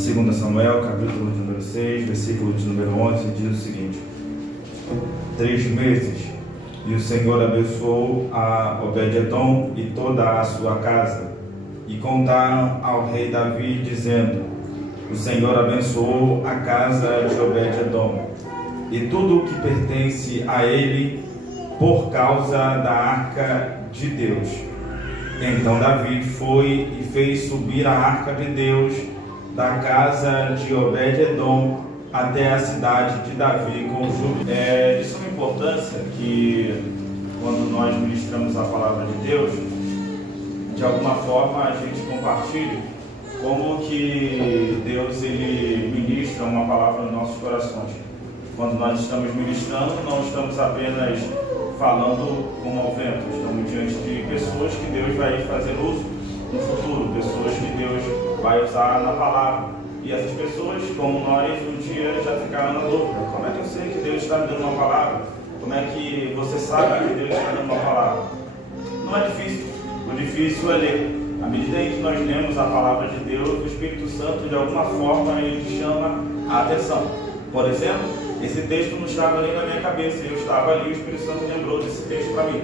2 Samuel, capítulo de número 6, versículo de número 11, diz o seguinte: 3 meses, e o Senhor abençoou a Obed-edom e toda a sua casa. E contaram ao rei Davi, dizendo: o Senhor abençoou a casa de Obed-edom e tudo o que pertence a ele, por causa da arca de Deus. Então Davi foi e fez subir a arca de Deus da casa de Obed-edom até a cidade de Davi com júbilo. É de suma importância que, quando nós ministramos a palavra de Deus, de alguma forma a gente compartilhe como que Deus ele ministra uma palavra nos nossos corações. Quando nós estamos ministrando, não estamos apenas falando como ao vento, estamos diante de pessoas que Deus vai fazer uso no futuro, pessoas que Deus vai usar na palavra. E essas pessoas, como nós, um dia já ficaram na dúvida: como é que eu sei que Deus está me dando uma palavra? Como é que você sabe que Deus está dando uma palavra? Não é difícil, o difícil é ler. À medida em que nós lemos a palavra de Deus, o Espírito Santo, de alguma forma, ele chama a atenção. Por exemplo, esse texto não estava nem na minha cabeça, eu estava ali, o Espírito Santo lembrou desse texto para mim.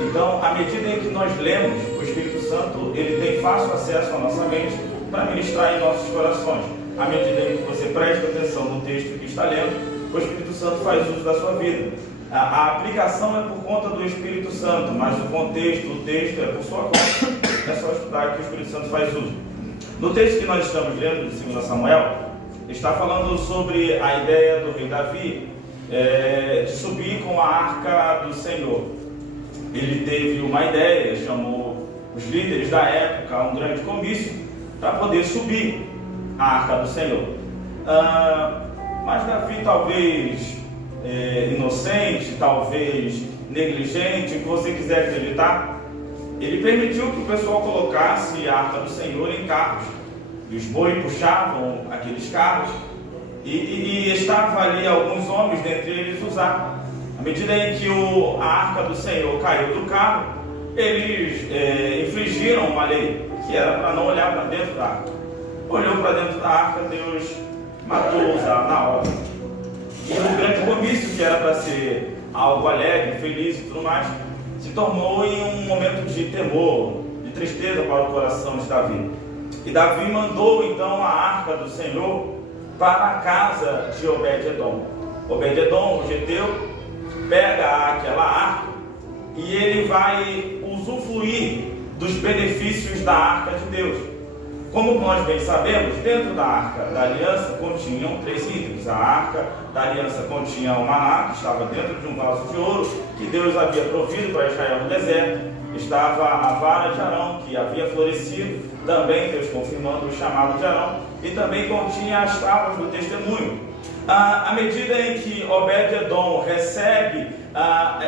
Então, à medida em que nós lemos, o Espírito Santo ele tem fácil acesso à nossa mente para ministrar em nossos corações. À medida em que você presta atenção no texto que está lendo, o Espírito Santo faz uso da sua vida. A aplicação é por conta do Espírito Santo, mas o contexto, o texto é por sua conta. É só estudar que o Espírito Santo faz uso. No texto que nós estamos lendo, de 2 Samuel, está falando sobre a ideia do rei Davi de subir com a arca do Senhor. Ele teve uma ideia, chamou os líderes da época a um grande comício para poder subir a arca do Senhor. Mas Davi, talvez inocente, talvez negligente, o que você quiser acreditar, ele permitiu que o pessoal colocasse a arca do Senhor em carros. E os bois puxavam aqueles carros e estavam ali alguns homens, dentre eles Uzá. À medida em que a arca do Senhor caiu do carro, eles infringiram uma lei, que era para não olhar para dentro da arca. Olhou para dentro da arca, Deus matou Uzá na hora. E o grande comício, que era para ser algo alegre, feliz e tudo mais, se tornou em um momento de temor, de tristeza para o coração de Davi. E Davi mandou então a arca do Senhor para a casa de Obed-edom. Obed-edom, o geteu, pega aquela arca e ele vai usufruir dos benefícios da arca de Deus. Como nós bem sabemos, dentro da arca da aliança continham 3 itens. A arca da aliança continha o maná, que estava dentro de um vaso de ouro, que Deus havia provido para Israel no deserto. Estava a vara de Arão, que havia florescido, também Deus confirmando o chamado de Arão, e também continha as tábuas do testemunho. À medida em que Obed-edom recebe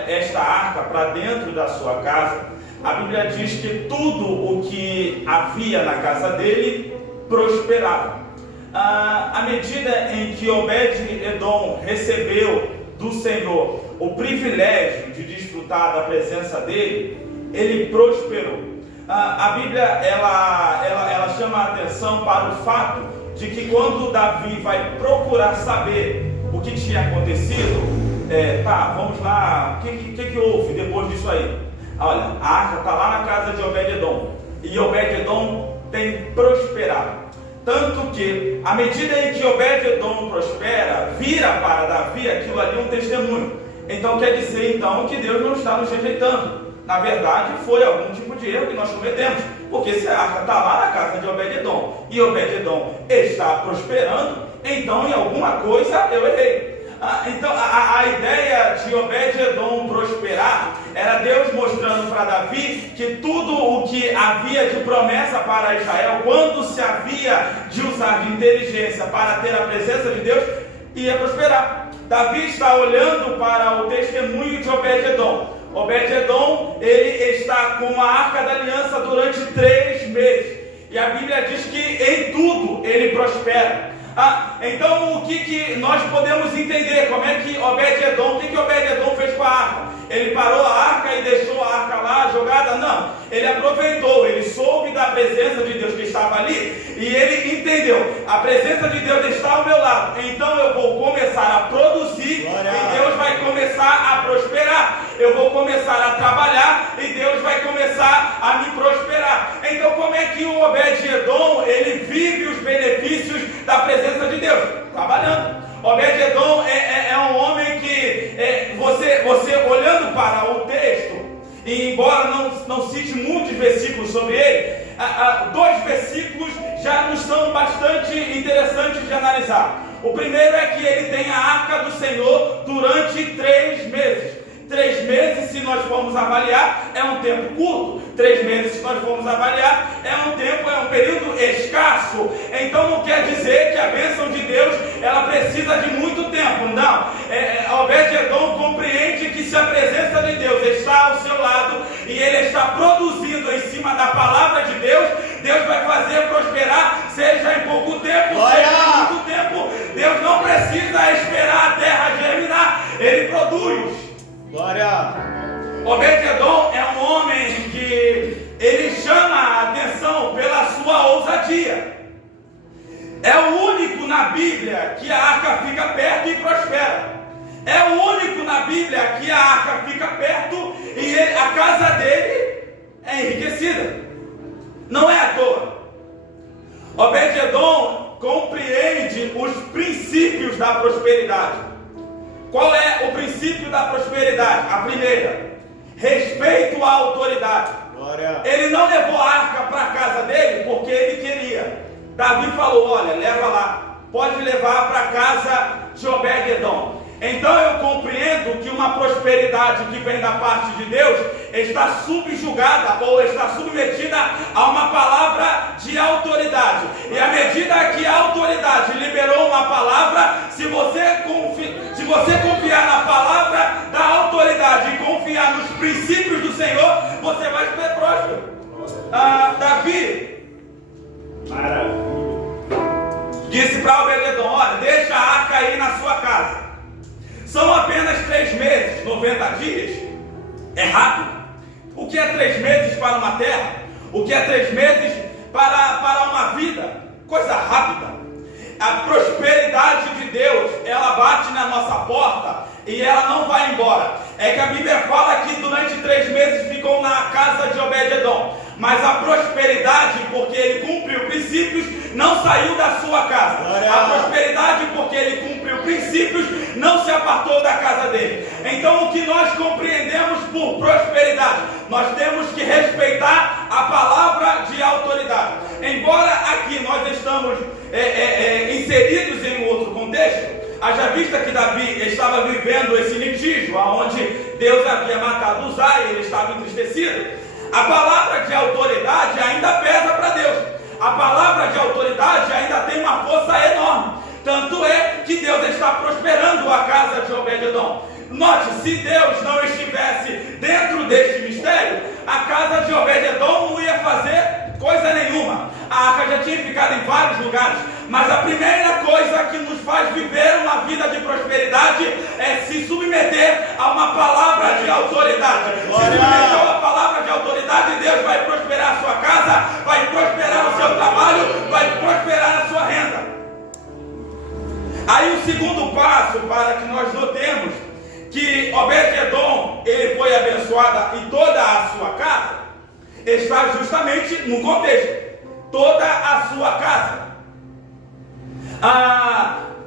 esta arca para dentro da sua casa, a Bíblia diz que tudo o que havia na casa dele prosperava. À medida em que Obed-edom recebeu do Senhor o privilégio de desfrutar da presença dele, ele prosperou. A Bíblia ela chama a atenção para o fato de que quando Davi vai procurar saber o que tinha acontecido, vamos lá, o que houve depois disso aí? Olha, a arca está lá na casa de Obed-edom, e Obed-edom tem prosperado. Tanto que, à medida em que Obed-edom prospera, vira para Davi aquilo ali um testemunho. Então quer dizer então que Deus não está nos rejeitando. Na verdade, foi algum tipo de erro que nós cometemos. Porque se a arca está lá na casa de Obed-edom e Obed-edom está prosperando, então em alguma coisa eu errei. Então a ideia de Obed-edom prosperar era Deus mostrando para Davi que tudo o que havia de promessa para Israel, quando se havia de usar de inteligência para ter a presença de Deus, ia prosperar. Davi está olhando para o testemunho de Obed-edom. Obed-edom, ele está com a arca da aliança durante 3 meses. E a Bíblia diz que em tudo ele prospera. Então o que nós podemos entender? Como é que Obed-Edom, o que Obed-Edom fez com a arca? Ele parou a arca e deixou a arca lá jogada? Não, ele aproveitou, ele soube da presença de Deus que estava ali e ele entendeu, a presença de Deus está ao meu lado, então eu vou começar a produzir. Glória. E Deus vai começar a prosperar, eu vou começar a trabalhar e Deus vai começar a me prosperar. Então como é que o Obed-Edom, ele vive os benefícios da presença de Deus? Trabalhando. Obed-Edom é um homem que, você olhando para o texto, e embora não cite muitos versículos sobre ele, 2 versículos já nos são bastante interessantes de analisar. O primeiro é que ele tem a arca do Senhor durante 3 meses. 3 meses, se nós formos avaliar, é um tempo curto. 3 meses, se nós formos avaliar, é um período escasso. Então não quer dizer que a bênção de Deus, ela precisa de muito tempo. Não. Obed-Edom compreende que se a presença de Deus está ao seu lado e ele está produzindo em cima da palavra de Deus, Deus vai fazer prosperar, seja em pouco tempo, seja em muito tempo. Deus não precisa esperar a terra germinar, ele produz. Glória! Obed-Edom é um homem que ele chama a atenção pela sua ousadia. É o único na Bíblia que a arca fica perto e prospera. É o único na Bíblia que a arca fica perto e a casa dele é enriquecida. Não é à toa. Obed-Edom compreende os princípios da prosperidade. Qual é o princípio da prosperidade? A primeira, respeito à autoridade. Glória. Ele não levou a arca para a casa dele porque ele queria. Davi falou, olha, leva lá, pode levar para a casa de Obed-Edom. Então eu compreendo que uma prosperidade que vem da parte de Deus está subjugada ou está submetida a uma palavra de autoridade. E à medida que a autoridade liberou uma palavra, se você confiar na palavra da autoridade e confiar nos princípios do Senhor, você vai ser próspero. Davi disse para Obed-Edom, olha, deixa a arca aí na sua casa. São apenas 3 meses, 90 dias, é rápido. O que é 3 meses para uma terra? O que é 3 meses para uma vida? Coisa rápida. A prosperidade de Deus, ela bate na nossa porta e ela não vai embora. É que a Bíblia fala que durante 3 meses ficou na casa de Obed-Edom. Mas a prosperidade, porque ele cumpriu princípios, não saiu da sua casa. A prosperidade, porque ele cumpriu princípios, não se apartou da casa dele. Então o que nós compreendemos por prosperidade? Nós temos que respeitar a palavra de autoridade. Embora aqui nós estamos inseridos em um outro contexto, haja vista que Davi estava vivendo esse litígio, onde Deus havia matado Uzá e ele estava entristecido. A palavra de autoridade ainda pesa para Deus. A palavra de autoridade ainda tem uma força enorme. Tanto é que Deus está prosperando a casa de Obed-Edom. Note, se Deus não estivesse dentro deste mistério, a casa de Obed-Edom não ia fazer coisa nenhuma. A arca já tinha ficado em vários lugares. Mas a primeira coisa que nos faz viver uma vida de prosperidade é se submeter a uma palavra de autoridade. Se submeter a uma palavra de autoridade, Deus vai prosperar a sua casa, vai prosperar o seu trabalho, vai prosperar a sua renda. Aí o segundo passo, para que nós notemos que Obed-Edom, ele foi abençoado e toda a sua casa, está justamente no contexto. Toda a sua casa.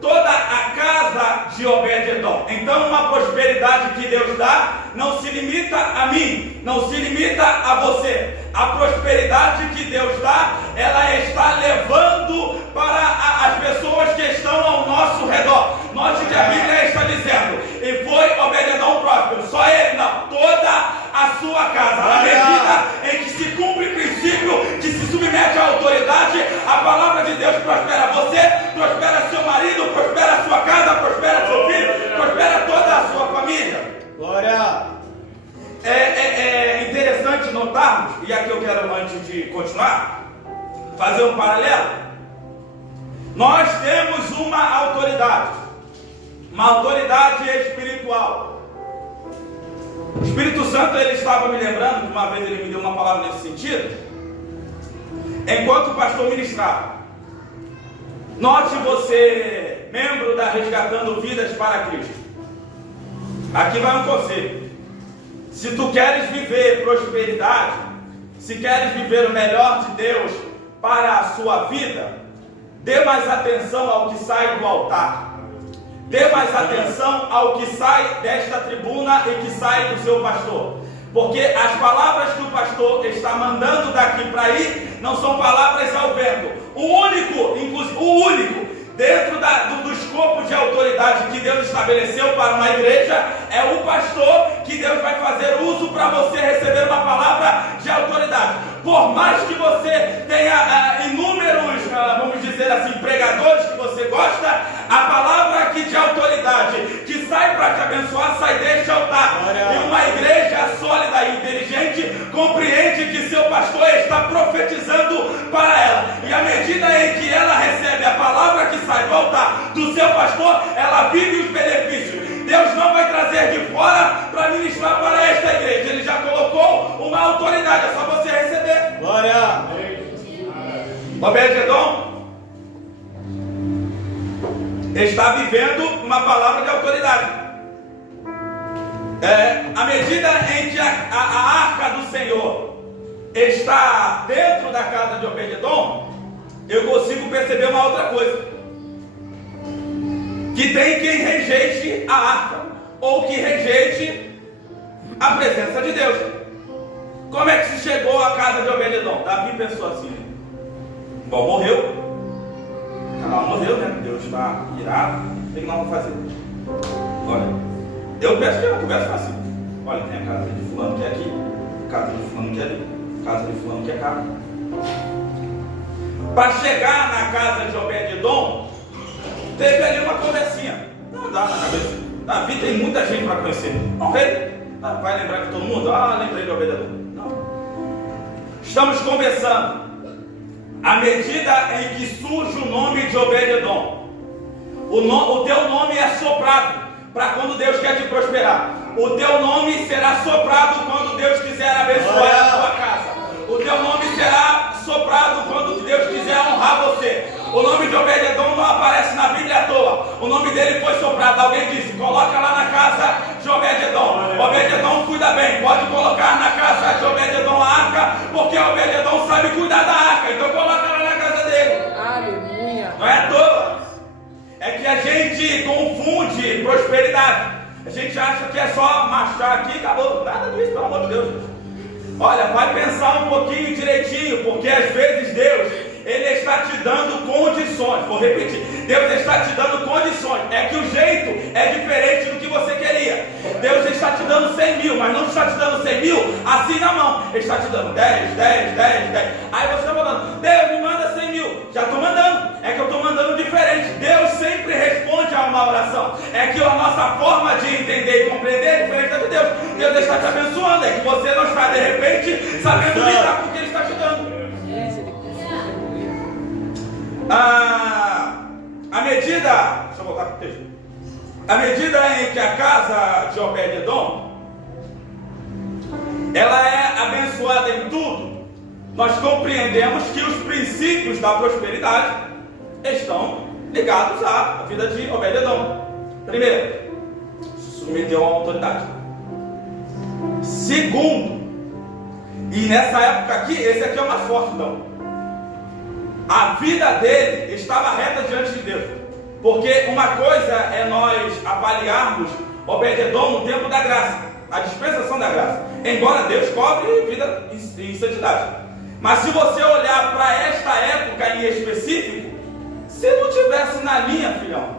Toda a casa de Obed-Edom. Então uma prosperidade que Deus dá não se limita a mim, não se limita a você. A prosperidade que Deus dá, ela está levando para as pessoas que estão ao nosso redor. Note que a Bíblia está dizendo, e foi Obed-Edom próspero, só ele não, toda a sua casa. Na medida em que se cumpre o princípio, que se submete à autoridade, a palavra de Deus prospera você, prospera seu marido, prospera sua casa, prospera seu filho, prospera toda a sua família. Glória! É interessante notarmos, e aqui eu quero, antes de continuar, fazer um paralelo. Nós temos uma autoridade espiritual. O Espírito Santo, ele estava me lembrando, que uma vez ele me deu uma palavra nesse sentido, enquanto o pastor ministrava. Note você, membro da Resgatando Vidas para Cristo. Aqui vai um conselho. Se tu queres viver prosperidade, se queres viver o melhor de Deus para a sua vida, dê mais atenção ao que sai do altar. Dê mais atenção ao que sai desta tribuna e que sai do seu pastor. Porque as palavras que o pastor está mandando daqui para aí não são palavras ao vento. O único dentro do escopo de autoridade que Deus estabeleceu para uma igreja é o pastor, que Deus vai fazer uso para você receber uma palavra de autoridade. Por mais que você tenha inúmeros, vamos dizer assim, pregadores que você gosta, a palavra aqui de autoridade que sai para te abençoar, sai deste altar. E uma igreja sólida e inteligente compreende que seu pastor está profetizando para ela. E à medida em que ela recebe a palavra que sai do altar do seu pastor, ela vive os benefícios. Deus não vai trazer de fora para ministrar para esta igreja. Ele já colocou uma autoridade, é só você receber. Glória! Obed-Edom está vivendo uma palavra de autoridade. À medida em que a arca do Senhor está dentro da casa de Obed-Edom, eu consigo perceber uma outra coisa. Que tem quem rejeite a arca, ou que rejeite a presença de Deus. Como é que se chegou à casa de Obed-Edom? Davi pensou assim: bom, morreu, Canal morreu, né? Deus está irado, o que nós vamos fazer? Olha, eu peço que eu converso assim: olha, tem a casa de fulano que é aqui, a casa de fulano que é ali, a casa de fulano que é cá. Para chegar na casa de Obed-Edom, teve ali uma conversinha. Não dá na cabeça. Davi tem muita gente para conhecer. Não rei. Vai lembrar de todo mundo? Lembrei de Obed-Edom. Não. Estamos conversando. À medida em que surge o nome de Obed-Edom, o teu nome é soprado para quando Deus quer te prosperar. O teu nome será soprado quando Deus quiser abençoar a tua casa. O teu nome será soprado quando Deus quiser honrar você. O nome de Obed-Edom não aparece na Bíblia à toa. O nome dele foi soprado. Alguém disse: coloca lá na casa de Obed-Edom. Obed-Edom cuida bem. Pode colocar na casa de Obed-Edom a arca, porque Obed-Edom sabe cuidar da arca. Então coloca lá na casa dele. Aleluia. Não é à toa. É que a gente confunde prosperidade. A gente acha que é só marchar aqui e acabou. Nada disso, pelo amor de Deus. Olha, vai pensar um pouquinho direitinho, porque às vezes Deus, Ele está te dando condições. Vou repetir: Deus está te dando condições. É que o jeito é diferente do que você queria. Deus está te dando 100 mil, mas não está te dando 100 mil assim na mão. Ele está te dando 10, 10, 10, 10. Aí você está falando: Deus, me manda 100 mil. Já estou mandando. É que eu estou mandando diferente. Deus sempre responde a uma oração. É que a nossa forma de entender e compreender é diferente da de Deus. Deus está te abençoando. É que você não está de repente sabendo lidar com o que Ele está te dando. À medida, deixa eu voltar para o texto. À medida em que a casa de Obed-Edom ela é abençoada em tudo, nós compreendemos que os princípios da prosperidade estão ligados à vida de Obed-Edom. Primeiro, se submeteu a uma autoridade. Segundo, e nessa época aqui, esse aqui é o mais forte, então, a vida dele estava reta diante de Deus. Porque uma coisa é nós avaliarmos Obed-Edom no tempo da graça, a dispensação da graça, embora Deus cobre vida em santidade. Mas se você olhar para esta época em específico, se não tivesse na linha, filhão,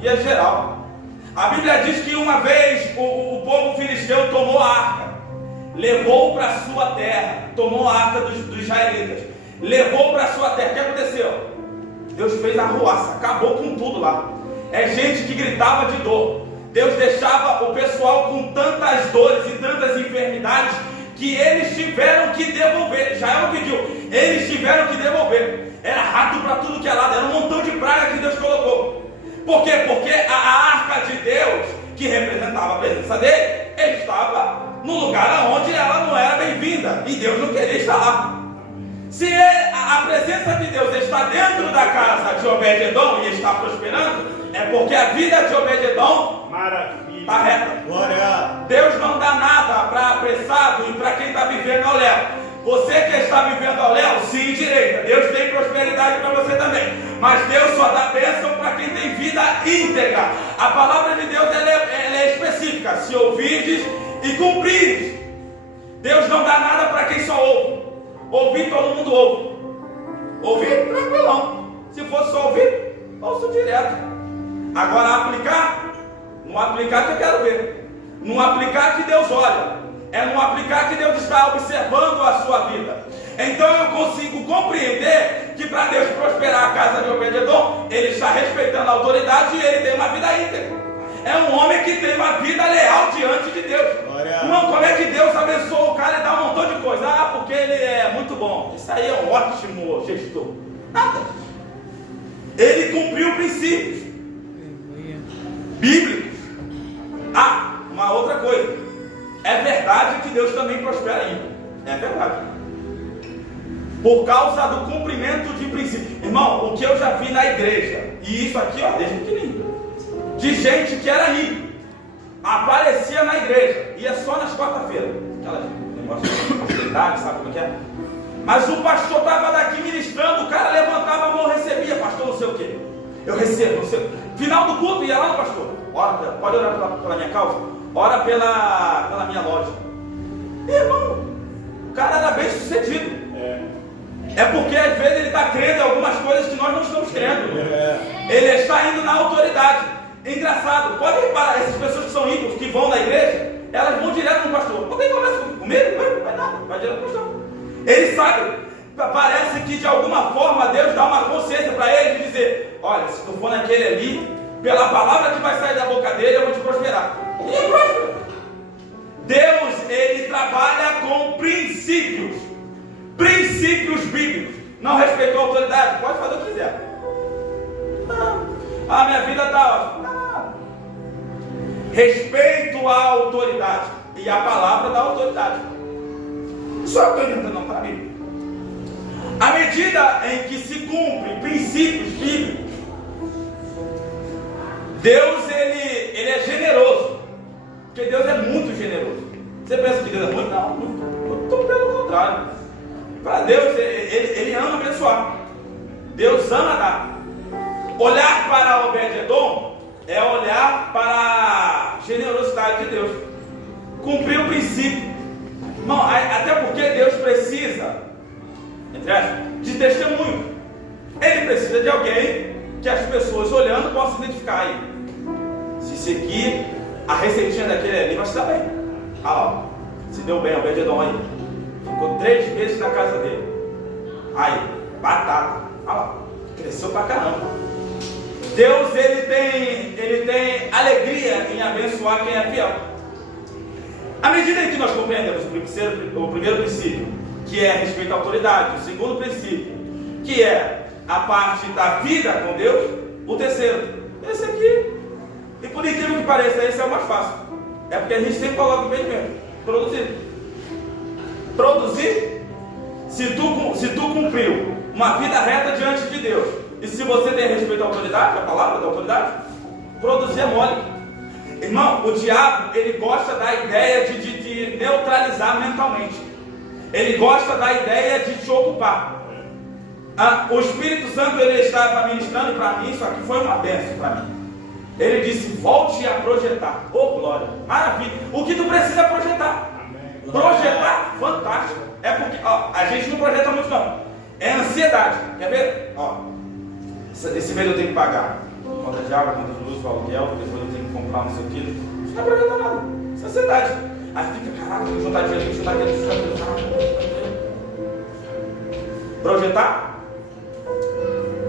ia geral. A Bíblia diz que uma vez o povo filisteu tomou a arca, levou para a sua terra, tomou a arca dos israelitas, levou para a sua terra. O que aconteceu? Deus fez arruaça, acabou com tudo lá. É gente que gritava de dor. Deus deixava o pessoal com tantas dores e tantas enfermidades que eles tiveram que devolver. Israel pediu, eles tiveram que devolver. era rato para tudo que é lado, era um montão de praga que Deus colocou. Por quê? Porque a arca de Deus, que representava a presença dele, estava no lugar onde ela não era bem-vinda, e Deus não queria estar lá. Se a presença de Deus está dentro da casa de Obed-Edom e está prosperando, é porque a vida de Obed-Edom está reta. Glória. Deus não dá nada para apressado e para quem está vivendo ao léu. Você que está vivendo ao léu, se endireita. Deus tem prosperidade para você também. Mas Deus só dá bênção para quem tem vida íntegra. A palavra de Deus ela é específica. Se ouvirdes e cumprires. Deus não dá nada para quem só ouve. Ouvir, todo mundo ouve. Ouvir, tranquilão. Se fosse só ouvir, ouço direto. Agora aplicar, não aplicar que eu quero ver. Não aplicar que Deus olha. É não aplicar que Deus está observando a sua vida. Então eu consigo compreender que para Deus prosperar a casa de Obed-Edom, ele está respeitando a autoridade e ele tem uma vida íntegra. É um homem que tem uma vida leal diante de Deus. Glória. Não, como é que Deus abençoa o cara e dá um montão de coisa? Ah, porque ele é muito bom. Isso aí é um ótimo gestor. Nada. Ele cumpriu princípios bíblicos. Ah, uma outra coisa. É verdade que Deus também prospera ímpio. É verdade. Por causa do cumprimento de princípios. Irmão, o que eu já vi na igreja, e isso aqui, ó, desde pequenininho, de gente que era ímpio, aparecia na igreja, ia só nas quarta-feiras. Aquela negócio de prosperidade, sabe como é que é? Mas o pastor estava daqui ministrando, o cara levantava a mão, recebia, pastor, não sei o quê. Eu recebo, não sei o quê. Final do culto, ia lá no pastor. Ora, pode orar pela minha causa? Ora pela minha loja. Irmão, o cara era bem sucedido. É porque às vezes ele está crendo em algumas coisas que nós não estamos crendo. Ele está indo na autoridade. Engraçado, pode reparar, essas pessoas que são ímpios, que vão na igreja, elas vão direto no pastor. Não tem conversa comigo? Vai nada, vai direto no pastor. Ele sabe, parece que de alguma forma Deus dá uma consciência para ele de dizer: olha, se tu for naquele ali, pela palavra que vai sair da boca dele, eu vou te prosperar. E ele prospera. Deus, ele trabalha com princípios bíblicos. Não respeitou a autoridade, pode fazer o que quiser. Ah, minha vida está ótima. Respeito à autoridade e a palavra da autoridade. Só que eu estou não para mim. À medida em que se cumpre princípios bíblicos, Deus ele é generoso. Porque Deus é muito generoso. Você pensa que Deus é muito? Não, muito pelo contrário. Para Deus, ele ama abençoar. Deus ama dar. Olhar para Obed-Edom é olhar para a generosidade de Deus. Cumprir o princípio. Não, até porque Deus precisa, entre aspas, de testemunho. Ele precisa de alguém que as pessoas olhando possam identificar aí. Se seguir a receitinha daquele ali, vai se dar bem. Ah, ó, se deu bem, Obed-Edom aí. Ficou 3 meses na casa dele. Aí, batata. Ah lá, cresceu pra caramba. Deus, ele tem alegria em abençoar quem é fiel. À medida em que nós compreendemos o primeiro princípio, que é respeito à autoridade, o segundo princípio, que é a parte da vida com Deus, o terceiro, esse aqui, e por incrível que pareça, esse é o mais fácil. É porque a gente sempre coloca o impedimento. Produzir. Se tu cumpriu uma vida reta diante de Deus, e se você tem respeito à autoridade, a palavra da autoridade, produzir é mole. Irmão, o diabo, ele gosta da ideia de neutralizar mentalmente. Ele gosta da ideia de te ocupar. O Espírito Santo, ele estava ministrando para mim, isso aqui foi uma bênção para mim. Ele disse: volte a projetar. Oh, glória, maravilha. O que tu precisa é projetar. Projetar, fantástico. É porque, ó, a gente não projeta muito não. É ansiedade. Quer ver? Ó, esse mês eu tenho que pagar conta de água, conta de luz, aluguel, depois eu tenho que comprar não sei o que. Isso não é projetar nada. Isso é ansiedade. Aí fica, caraca, tem que juntar dinheiro, tem que juntar dinheiro, projetar.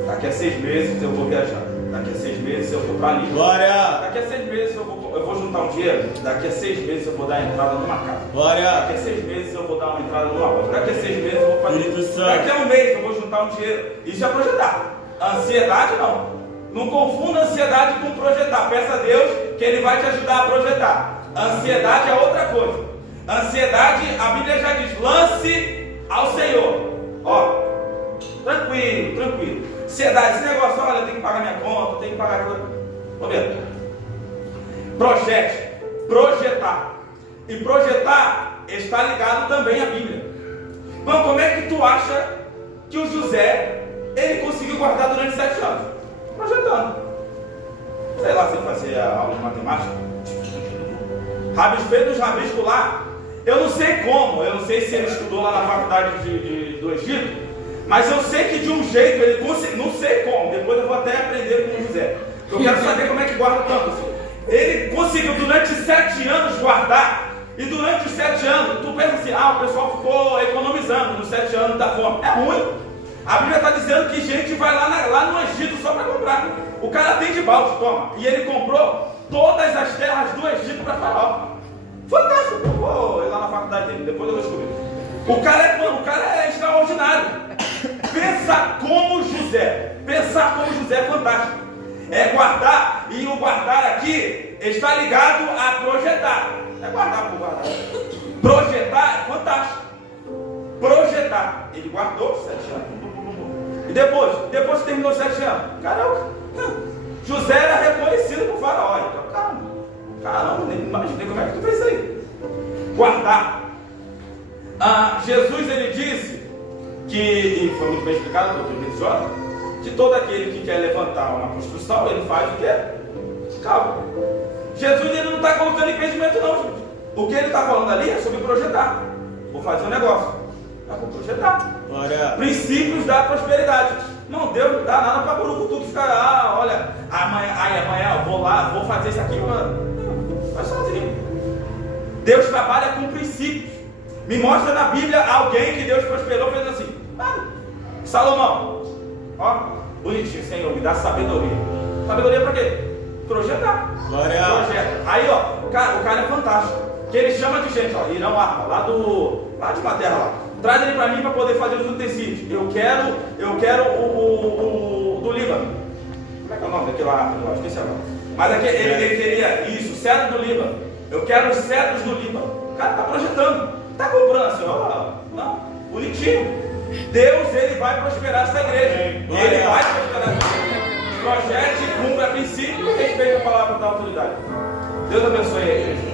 Daqui a 6 meses eu vou viajar. Daqui a 6 meses eu vou para ali. Glória. Daqui a 6 meses eu vou juntar um dinheiro. Daqui a 6 meses eu vou dar entrada numa casa. Glória. Daqui a 6 meses eu vou dar uma entrada numa loja. Daqui a 6 meses eu vou fazer. Espírito Santo. Daqui a um mês eu vou juntar um dinheiro. Isso é projetar. Ansiedade não. Não confunda ansiedade com projetar. Peça a Deus que Ele vai te ajudar a projetar. Ansiedade é outra coisa. Ansiedade, a Bíblia já diz, lance ao Senhor. Ó, tranquilo, tranquilo. Ansiedade, esse negócio, olha, eu tenho que pagar minha conta, eu tenho que pagar tudo. Tô vendo? Projete, projetar. E projetar está ligado também à Bíblia. Então, como é que tu acha que o José, ele conseguiu guardar durante 7 anos? Projetando. Sei lá, se ele fazia aula de matemática. Fez os rabiscos lá. Eu não sei como, eu não sei se ele estudou lá na faculdade do Egito, mas eu sei que de um jeito ele conseguiu, não sei como, depois eu vou até aprender com o José. Eu quero saber como é que guarda tanto assim. Ele conseguiu durante 7 anos guardar, e durante os 7 anos, tu pensa assim, o pessoal ficou economizando nos 7 anos da fome. É ruim. A Bíblia está dizendo que gente vai lá no Egito só para comprar. O cara tem de balde, toma. E ele comprou todas as terras do Egito para Faraó. Fantástico. Eu vou ir lá na faculdade dele, depois eu vou descobrir. O cara é extraordinário. Pensar como José é fantástico. É guardar, e o guardar aqui está ligado a projetar. É guardar por guardar. Projetar é fantástico. Projetar. Ele guardou 7 anos. E depois que terminou 7 anos, caramba, José era reconhecido por Faraó. Então, caramba, nem imaginei como é que tu fez isso aí. Guardar. Jesus, ele disse que, e foi muito bem explicado pelo Dr. Jota, que todo aquele que quer levantar uma construção, ele faz o quê? Calma. Jesus, ele não está colocando impedimento não, gente. O que ele está falando ali é sobre projetar. Vou fazer um negócio. Vou projetar. Glória. Princípios da prosperidade. Não, Deus não dá nada para burucutu que ficar, olha, amanhã eu vou lá, vou fazer isso aqui, mano. Faz sozinho. Deus trabalha com princípios. Me mostra na Bíblia alguém que Deus prosperou fazendo assim. Salomão, ó, bonitinho, Senhor, me dá sabedoria. Sabedoria para quê? Projetar. Glória. Projeta. Aí, ó, o cara é fantástico. Que ele chama de gente, ó, Irão Arpa, lá de Materra lá. Traz ele para mim para poder fazer os utensílios. Eu quero o do Líbano. Como é que é o nome daquele lá? Eu esqueci agora. Mas aqui, ele queria isso, cedro do Líbano. Eu quero os cedros do Líbano. O cara está projetando. Está comprando assim, ó. Não, bonitinho. Deus, ele vai prosperar essa igreja. Ele vai prosperar essa igreja. Projete, cumpra princípio e respeite a palavra da autoridade. Deus abençoe a igreja.